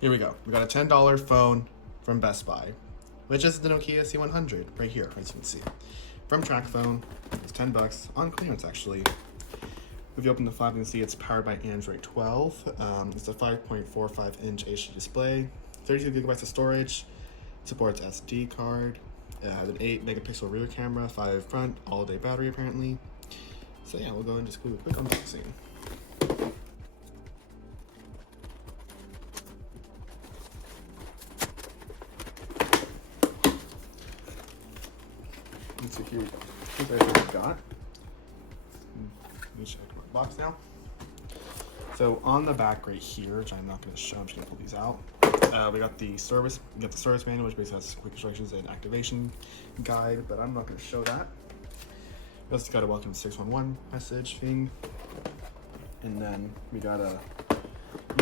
Here we go. We got a $10 phone from Best Buy, which is the Nokia C100 right here, as you can see. From Tracfone, it's 10 bucks on clearance actually. If you open the flap, you can see it's powered by Android 12. It's a 5.45 inch HD display, 32 gigabytes of storage, supports SD card. It has an 8 megapixel rear camera, 5 front, all day battery apparently. So yeah, we'll go and just do a quick unboxing. So here we go. Here's everything we've got. Let me check my box now. So on the back right here, which I'm not going to show, I'm just going to pull these out. We got the service manual, which basically has quick instructions and activation guide, but I'm not going to show that. We also got a welcome to 611 message thing, and then we got a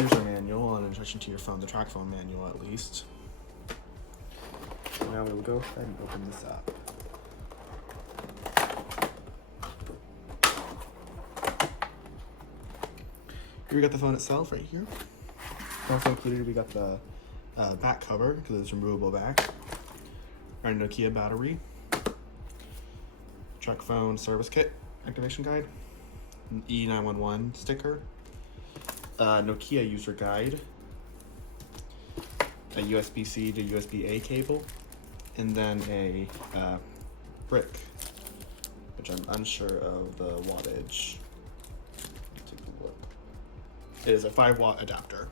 user manual and instruction to your phone, the Tracfone manual at least. So now we will go ahead and open this up. Here we got the phone itself right here. Also included, we got the back cover, because it's removable back. Our Nokia battery. Tracfone service kit, activation guide. An E911 sticker. Nokia user guide. A USB-C to USB-A cable. And then a brick, which I'm unsure of the wattage. It is a 5-watt adapter.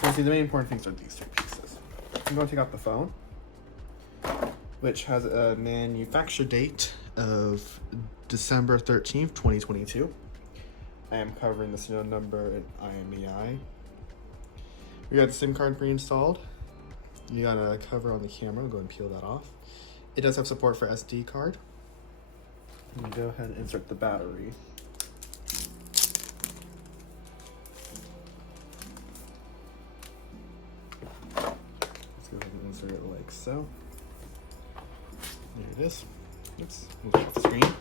So see, the main important things are these 3 pieces. I'm going to take out the phone, which has a manufacture date of December 13th, 2022. I am covering the serial number in IMEI. We got the SIM card pre-installed. You got a cover on the camera. I'll go and peel that off. It does have support for SD card. Let me go ahead and insert the battery. Go ahead and insert it like so. There it is. Oops, move it off the screen.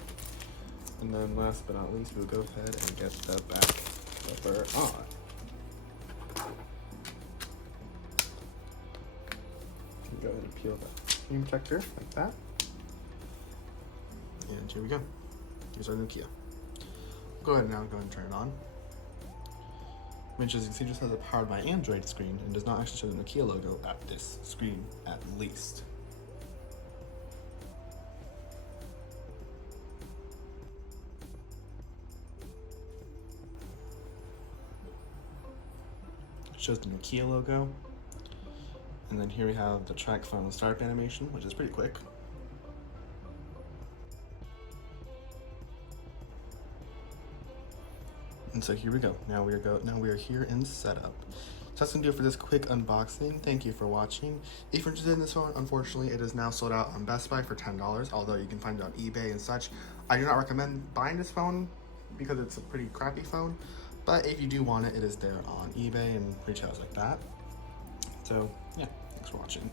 And then last but not least, we'll go ahead and get the back cover on. Go ahead and peel the screen protector like that. And here we go. Here's our Nokia. Go ahead now, go ahead and turn it on. Which, as you can see, just has a powered by Android screen and does not actually show the Nokia logo at this screen, at least. It shows the Nokia logo. And then here we have the Tracfone startup animation, which is pretty quick. And so here we go. Now we are here in setup. So that's gonna do it for this quick unboxing. Thank you for watching. If you're interested in this phone, unfortunately, it is now sold out on Best Buy for $10, although you can find it on eBay and such. I do not recommend buying this phone because it's a pretty crappy phone, but if you do want it, it is there on eBay and retails like that. So yeah, thanks for watching.